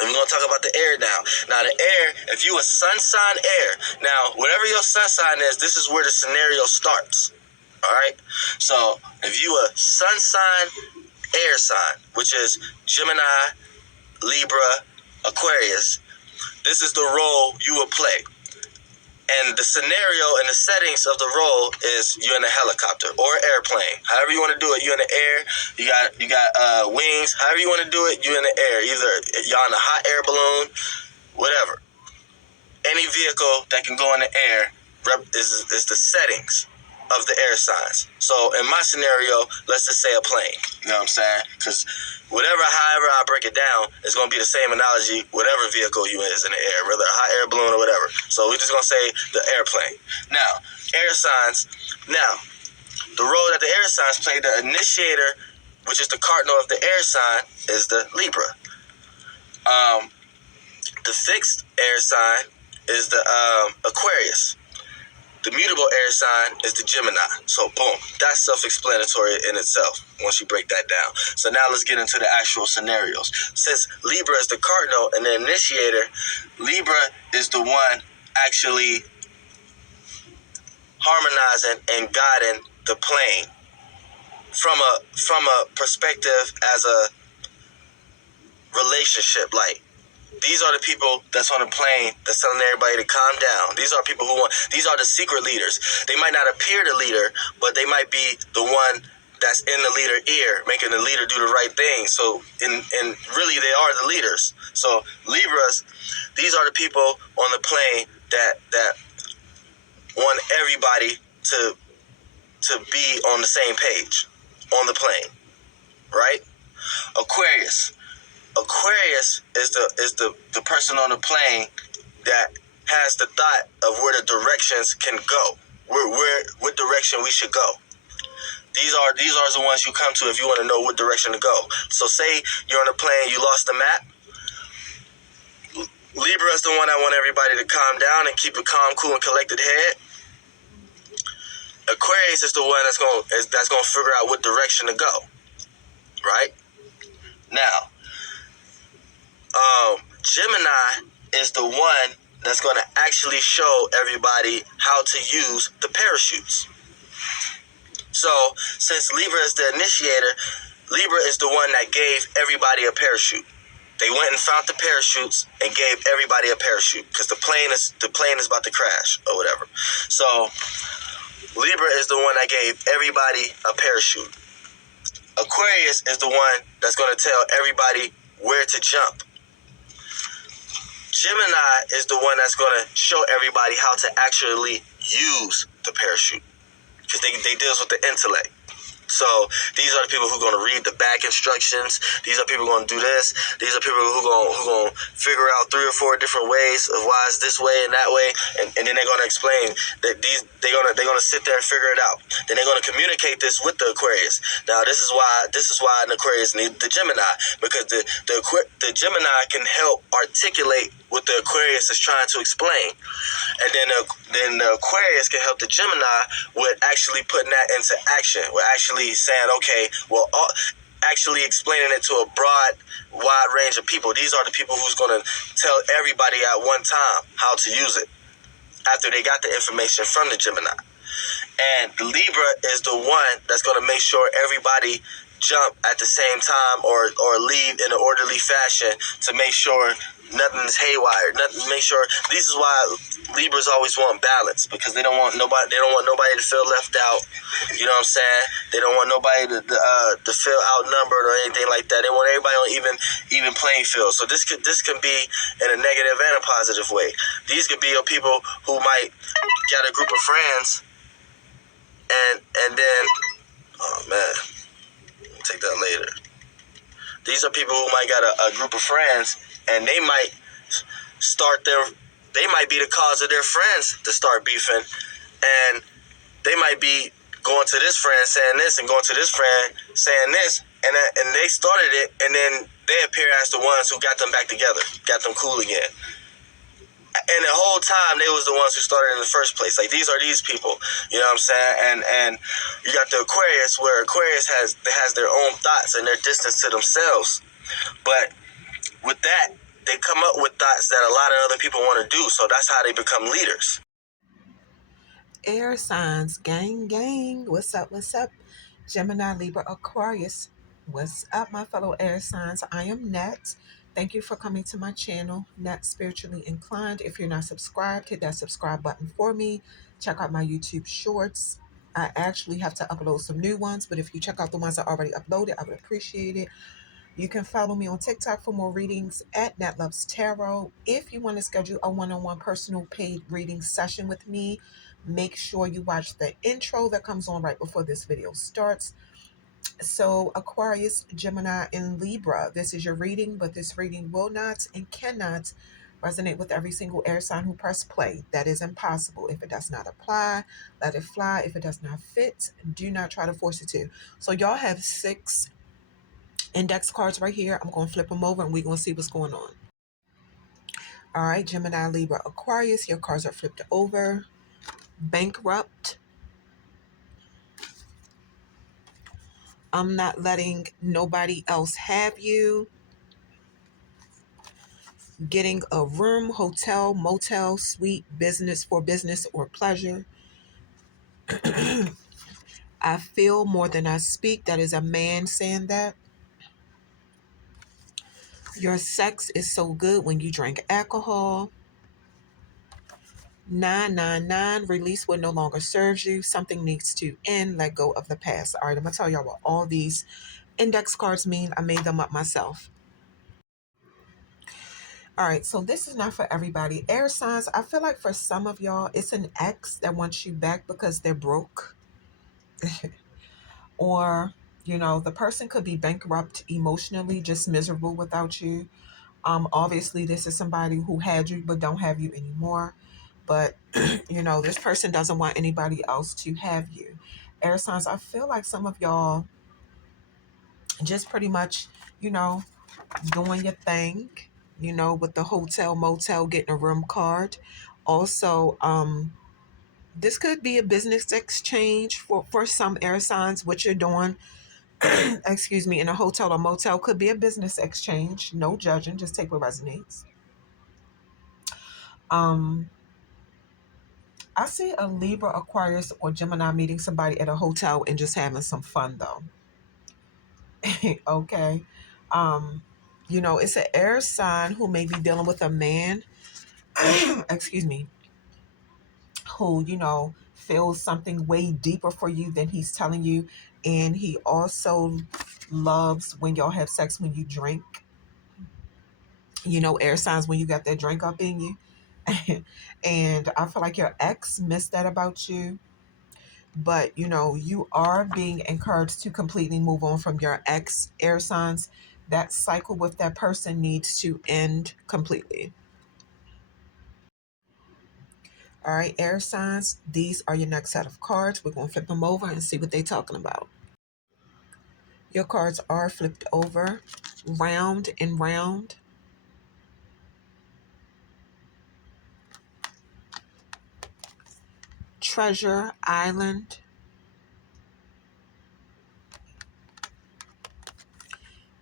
And we're going to talk about the air now. Now, the air, if you a sun sign air, now, whatever your sun sign is, this is where the scenario starts. All right? So, if you a sun sign air sign, which is Gemini, Libra, Aquarius, this is the role you will play. And the scenario and the settings of the role is you're in a helicopter or airplane. However you want to do it, you're in the air. You got wings. However you want to do it, you're in the air. Either you're on a hot air balloon, whatever. Any vehicle that can go in the air is the settings of the air signs. So in my scenario, let's just say a plane. You know what I'm saying? Because however I break it down, it's going to be the same analogy, whatever vehicle you is in the air, whether a hot air balloon or whatever. So we're just going to say the airplane. Now, air signs. Now, the role that the air signs play, the initiator, which is the cardinal of the air sign, is the Libra. The fixed air sign is the Aquarius. The mutable air sign is the Gemini. So, boom. That's self-explanatory in itself once you break that down. So now let's get into the actual scenarios. Since Libra is the cardinal and the initiator, Libra is the one actually harmonizing and guiding the plane from a perspective as a relationship, like. These are the people that's on the plane that's telling everybody to calm down. These are people these are the secret leaders. They might not appear the leader, but they might be the one that's in the leader ear, making the leader do the right thing. So, and really they are the leaders. So, Libras, these are the people on the plane that want everybody to be on the same page on the plane, right? Aquarius is the person on the plane that has the thought of where the directions can go, what direction we should go. These are the ones you come to if you want to know what direction to go. So say you're on a plane, you lost the map. Libra is the one that want everybody to calm down and keep a calm, cool, and collected head. Aquarius is the one that's gonna figure out what direction to go. Right? Now, Gemini is the one that's going to actually show everybody how to use the parachutes. So, since Libra is the initiator, Libra is the one that gave everybody a parachute. They went and found the parachutes and gave everybody a parachute because the plane is about to crash or whatever. So, Libra is the one that gave everybody a parachute. Aquarius is the one that's going to tell everybody where to jump. Gemini is the one that's going to show everybody how to actually use the parachute because they deals with the intellect. So these are the people who are going to read the back instructions. These are people who are going to do this. These are people who are going to figure out 3 or 4 different ways of why it's this way and that way, and then they're going to explain that they're going to sit there and figure it out. Then they're going to communicate this with the Aquarius. Now this is why an Aquarius needs the Gemini, because the Gemini can help articulate what the Aquarius is trying to explain, and then the Aquarius can help the Gemini with actually putting that into action, with actually saying, okay, well, actually explaining it to a wide range of people. These are the people who's going to tell everybody at one time how to use it after they got the information from the Gemini. And the Libra is the one that's going to make sure everybody jump at the same time or leave in an orderly fashion to make sure nothing's haywire. Nothing. Make sure. This is why Libras always want balance, because they don't want nobody. They don't want nobody to feel left out. You know what I'm saying? They don't want nobody to feel outnumbered or anything like that. They want everybody on even playing field. So this can be in a negative and a positive way. These could be your people who might get a group of friends and then, oh man, we'll take that later. These are people who might got a group of friends, and they might they might be the cause of their friends to start beefing, and they might be going to this friend saying this and going to this friend saying this, and they started it, and then they appear as the ones who got them back together, got them cool again. And the whole time they was the ones who started in the first place. Like, these are these people, you know what I'm saying? And you got the Aquarius, where Aquarius has their own thoughts and their distance to themselves. But with that, they come up with thoughts that a lot of other people want to do. So that's how they become leaders. Air signs, gang, gang. What's up? What's up? Gemini, Libra, Aquarius. What's up, my fellow air signs? I am Net. Thank you for coming to my channel, Net Spiritually Inclined. If you're not subscribed, hit that subscribe button for me. Check out my YouTube shorts. I actually have to upload some new ones, but if you check out the ones I already uploaded, I would appreciate it. You can follow me on TikTok for more readings at Netloves Tarot. If you want to schedule a one-on-one personal paid reading session with me, make sure you watch the intro that comes on right before this video starts. So Aquarius, Gemini, and Libra, this is your reading, but this reading will not and cannot resonate with every single air sign who press play. That is impossible. If it does not apply, let it fly. If it does not fit, do not try to force it to. So y'all have 6 index cards right here. I'm going to flip them over and we're going to see what's going on. All right, Gemini, Libra, Aquarius, your cards are flipped over. Bankrupt. I'm not letting nobody else have you. Getting a room, hotel, motel, suite, business for business or pleasure. I feel more than I speak. That is a man saying that. Your sex is so good when you drink alcohol. 999, release what no longer serves you. Something needs to end. Let go of the past. All right, I'm going to tell y'all what all these index cards mean. I made them up myself. All right, so this is not for everybody. Air signs, I feel like for some of y'all, it's an ex that wants you back because they're broke. Or, you know, the person could be bankrupt emotionally, just miserable without you. Obviously, this is somebody who had you but don't have you anymore. But, you know, this person doesn't want anybody else to have you. Air signs, I feel like some of y'all just pretty much, you know, doing your thing, you know, with the hotel, motel, getting a room card. Also, this could be a business exchange for some air signs. What you're doing, excuse me, in a hotel or motel could be a business exchange. No judging, just take what resonates. I see a Libra, Aquarius, or Gemini meeting somebody at a hotel and just having some fun though. Okay. You know, it's an air sign who may be dealing with a man, excuse me, who, you know, feels something way deeper for you than he's telling you. And he also loves when y'all have sex when you drink. You know, air signs when you got that drink up in you. And I feel like your ex missed that about you. But, you know, you are being encouraged to completely move on from your ex, air signs. That cycle with that person needs to end completely. All right, air signs, these are your next set of cards. We're going to flip them over and see what they're talking about. Your cards are flipped over, round and round. Treasure Island.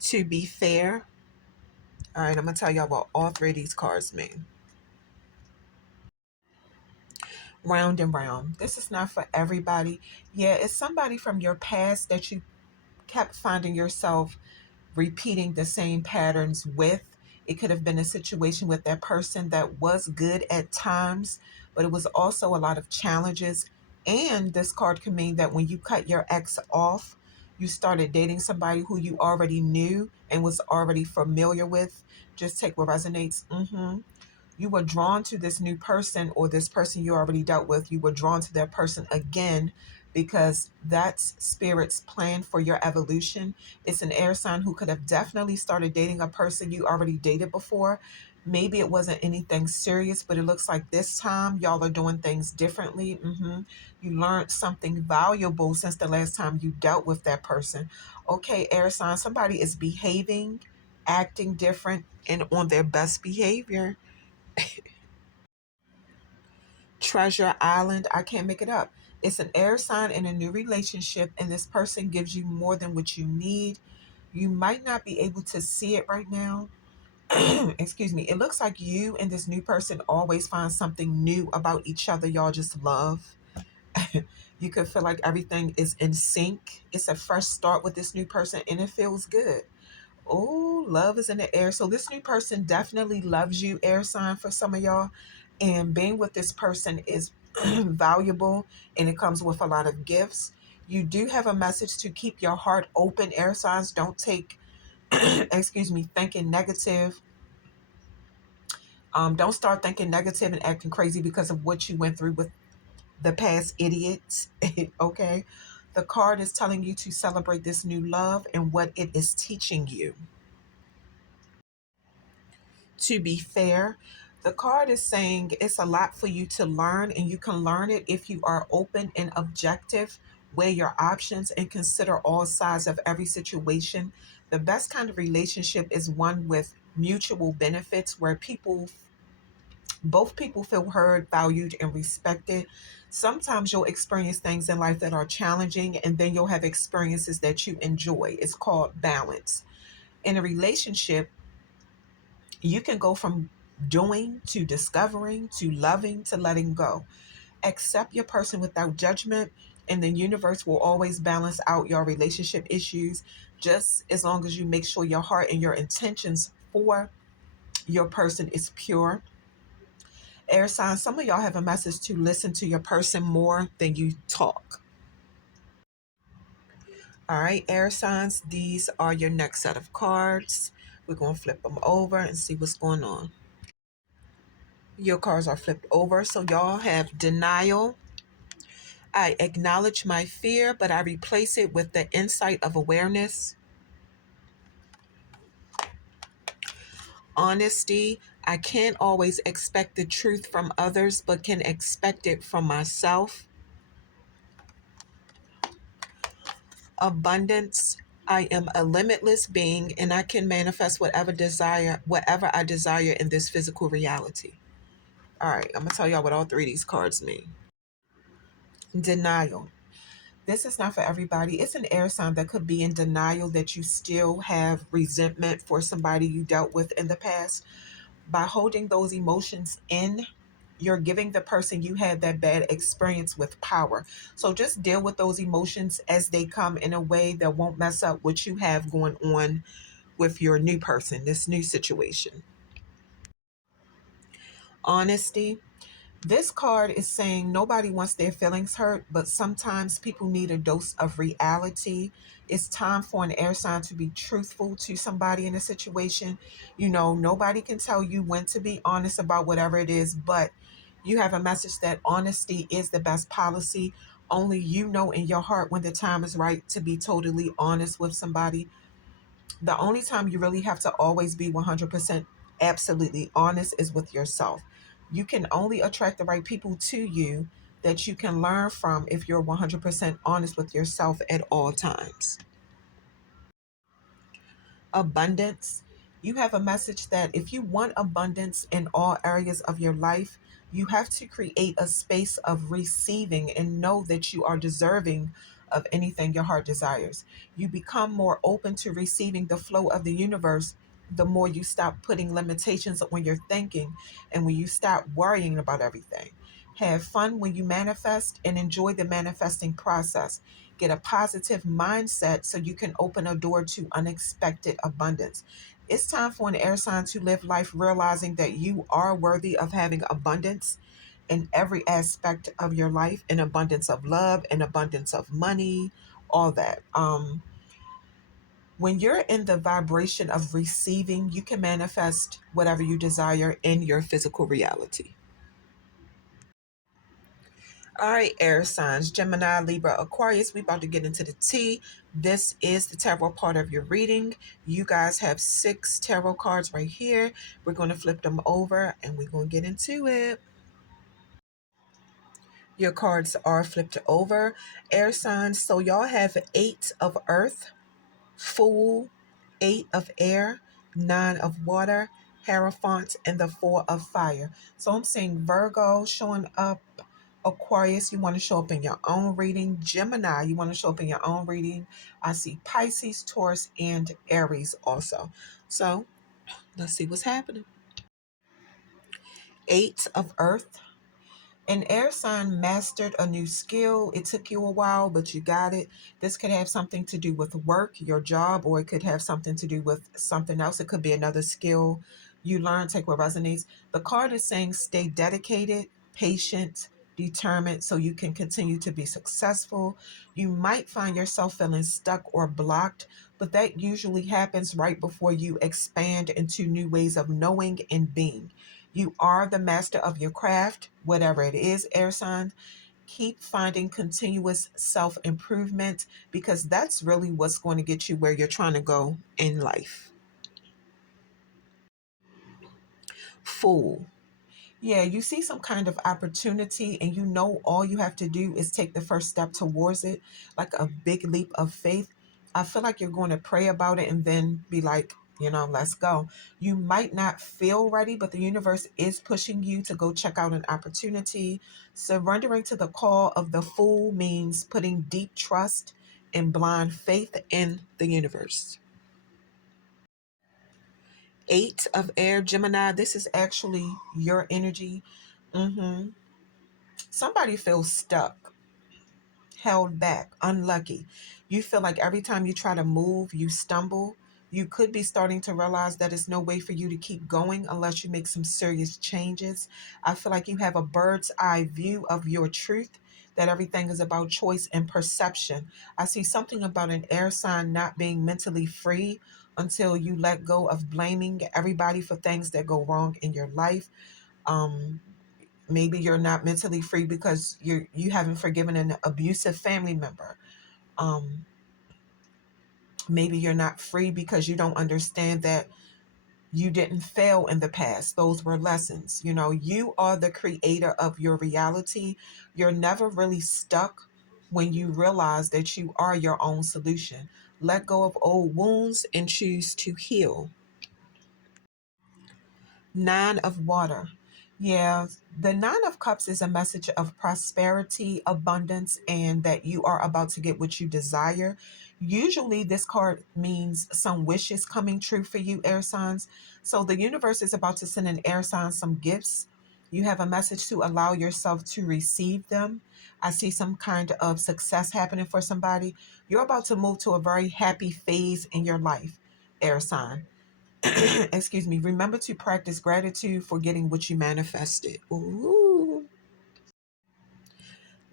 To be fair. All right, I'm going to tell y'all what all 3 of these cards mean. Round and round. This is not for everybody. Yeah, it's somebody from your past that you kept finding yourself repeating the same patterns with. It could have been a situation with that person that was good at times, but it was also a lot of challenges. And this card can mean that when you cut your ex off, you started dating somebody who you already knew and was already familiar with. Just take what resonates. You were drawn to this new person, or this person you already dealt with, you were drawn to that person again because that's spirit's plan for your evolution. It's an air sign who could have definitely started dating a person you already dated before. Maybe it wasn't anything serious, but it looks like this time y'all are doing things differently. You learned something valuable since the last time you dealt with that person. Okay, air sign, somebody is behaving, acting different, and on their best behavior. Treasure Island. I can't make it up. It's an air sign in a new relationship, and this person gives you more than what you need. You might not be able to see it right now. Excuse me. It looks like you and this new person always find something new about each other. Y'all just love. You could feel like everything is in sync. It's a fresh start with this new person, and it feels good. Oh, love is in the air. So this new person definitely loves you, air sign, for some of y'all. And being with this person is valuable, and it comes with a lot of gifts. You do have a message to keep your heart open, air signs. Don't take, excuse me, thinking negative. Don't start thinking negative and acting crazy because of what you went through with the past idiots. Okay. The card is telling you to celebrate this new love and what it is teaching you. To be fair, the card is saying it's a lot for you to learn, and you can learn it if you are open and objective, weigh your options, and consider all sides of every situation. The best kind of relationship is one with mutual benefits where both people feel heard, valued, and respected. Sometimes you'll experience things in life that are challenging, and then you'll have experiences that you enjoy. It's called balance. In a relationship, you can go from doing to discovering to loving to letting go. Accept your person without judgment, and the universe will always balance out your relationship issues, just as long as you make sure your heart and your intentions for your person is pure. Air signs, some of y'all have a message to listen to your person more than you talk. All right, air signs, these are your next set of cards. We're going to flip them over and see what's going on. Your cards are flipped over. So y'all have denial. I acknowledge my fear, but I replace it with the insight of awareness. Honesty. I can't always expect the truth from others, but can expect it from myself. Abundance. I am a limitless being, and I can manifest whatever I desire in this physical reality. All right, I'm gonna tell y'all what all three of these cards mean. Denial. This is not for everybody. It's an air sign that could be in denial that you still have resentment for somebody you dealt with in the past. By holding those emotions in, you're giving the person you had that bad experience with power. So just deal with those emotions as they come in a way that won't mess up what you have going on with your new person, this new situation. Honesty. This card is saying nobody wants their feelings hurt, but sometimes people need a dose of reality. It's time for an air sign to be truthful to somebody in a situation. You know, nobody can tell you when to be honest about whatever it is, but you have a message that honesty is the best policy. Only you know in your heart when the time is right to be totally honest with somebody. The only time you really have to always be 100% absolutely honest is with yourself. You can only attract the right people to you that you can learn from if you're 100% honest with yourself at all times. Abundance. You have a message that if you want abundance in all areas of your life, you have to create a space of receiving and know that you are deserving of anything your heart desires. You become more open to receiving the flow of the universe the more you stop putting limitations on your thinking, and when you stop worrying about everything. Have fun when you manifest and enjoy the manifesting process. Get a positive mindset so you can open a door to unexpected abundance. It's time for an air sign to live life realizing that you are worthy of having abundance in every aspect of your life, an abundance of love, an abundance of money, all that. When you're in the vibration of receiving, you can manifest whatever you desire in your physical reality. All right, air signs, Gemini, Libra, Aquarius. We about to get into the tea. This is the tarot part of your reading. You guys have 6 tarot cards right here. We're going to flip them over and we're going to get into it. Your cards are flipped over. Air signs. So y'all have 8 of earth, Fool, 8 of air, 9 of water, Hierophant, and the 4 of fire. So I'm seeing Virgo showing up. Aquarius, you want to show up in your own reading. Gemini, you want to show up in your own reading. I see Pisces, Taurus, and Aries also. So let's see what's happening. 8 of earth. An air sign mastered a new skill. It took you a while, but you got it. This could have something to do with work, your job, or it could have something to do with something else. It could be another skill you learn, take what resonates. The card is saying stay dedicated, patient, determined so you can continue to be successful. You might find yourself feeling stuck or blocked, but that usually happens right before you expand into new ways of knowing and being. You are the master of your craft, whatever it is, air sign. Keep finding continuous self improvement because that's really what's going to get you where you're trying to go in life. Fool. Yeah, you see some kind of opportunity, and you know all you have to do is take the first step towards it, like a big leap of faith. I feel like you're going to pray about it and then be like, let's go. You might not feel ready, but the universe is pushing you to go check out an opportunity. Surrendering to the call of the fool means putting deep trust and blind faith in the universe. 8 of air, Gemini. This is actually your energy. Mm-hmm. Somebody feels stuck, held back, unlucky. You feel like every time you try to move, you stumble. You could be starting to realize that it's no way for you to keep going unless you make some serious changes. I feel like you have a bird's eye view of your truth, that everything is about choice and perception. I see something about an air sign not being mentally free until you let go of blaming everybody for things that go wrong in your life. Um, Maybe you're not mentally free because you haven't forgiven an abusive family member. um Maybe you're not free because you don't understand that you didn't fail in the past. Those were lessons. You are the creator of your reality. You're never really stuck when you realize that you are your own solution. Let go of old wounds and choose to heal. 9 of water. Yeah, the 9 of cups is a message of prosperity, abundance, and that you are about to get what you desire. Usually, this card means some wishes coming true for you, air signs. So, the universe is about to send an air sign some gifts. You have a message to allow yourself to receive them. I see some kind of success happening for somebody. You're about to move to a very happy phase in your life, air sign. Excuse me, remember to practice gratitude for getting what you manifested. Ooh.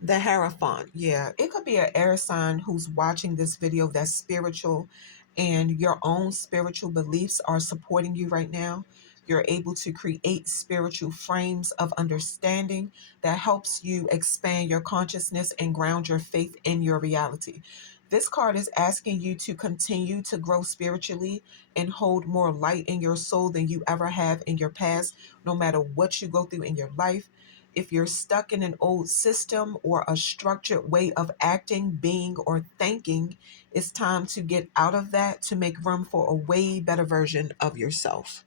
The Hierophant. Yeah, it could be an air sign who's watching this video that's spiritual and your own spiritual beliefs are supporting you right now. You're able to create spiritual frames of understanding that helps you expand your consciousness and ground your faith in your reality. This card is asking you to continue to grow spiritually and hold more light in your soul than you ever have in your past, no matter what you go through in your life. If you're stuck in an old system or a structured way of acting, being, or thinking, it's time to get out of that to make room for a way better version of yourself.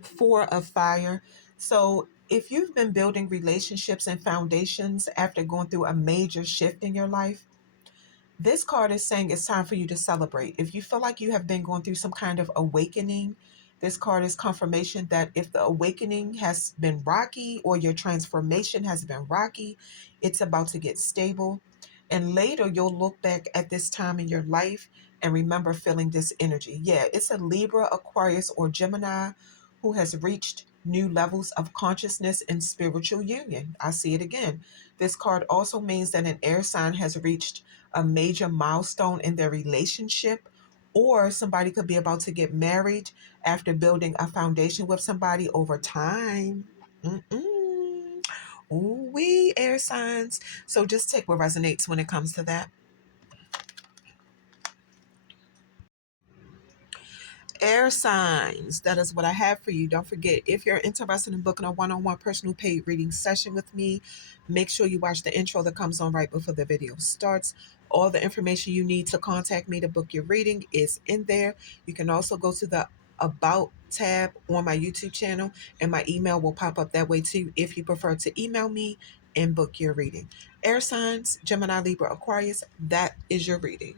4 of fire. So, if you've been building relationships and foundations after going through a major shift in your life, this card is saying it's time for you to celebrate. If you feel like you have been going through some kind of awakening This card is confirmation that if the awakening has been rocky or your transformation has been rocky, it's about to get stable. And later you'll look back at this time in your life and remember feeling this energy. Yeah, it's a Libra, Aquarius, or Gemini who has reached new levels of consciousness and spiritual union. I see it again. This card also means that an air sign has reached a major milestone in their relationship, or somebody could be about to get married after building a foundation with somebody over time. Mm-mm. Ooh, we air signs. So just take what resonates when it comes to that. Air signs. That is what I have for you. Don't forget, if you're interested in booking a one-on-one personal paid reading session with me, make sure you watch the intro that comes on right before the video starts. All the information you need to contact me to book your reading is in there. You can also go to the About tab on my YouTube channel, and my email will pop up that way too if you prefer to email me and book your reading. Air signs, Gemini, Libra, Aquarius, that is your reading.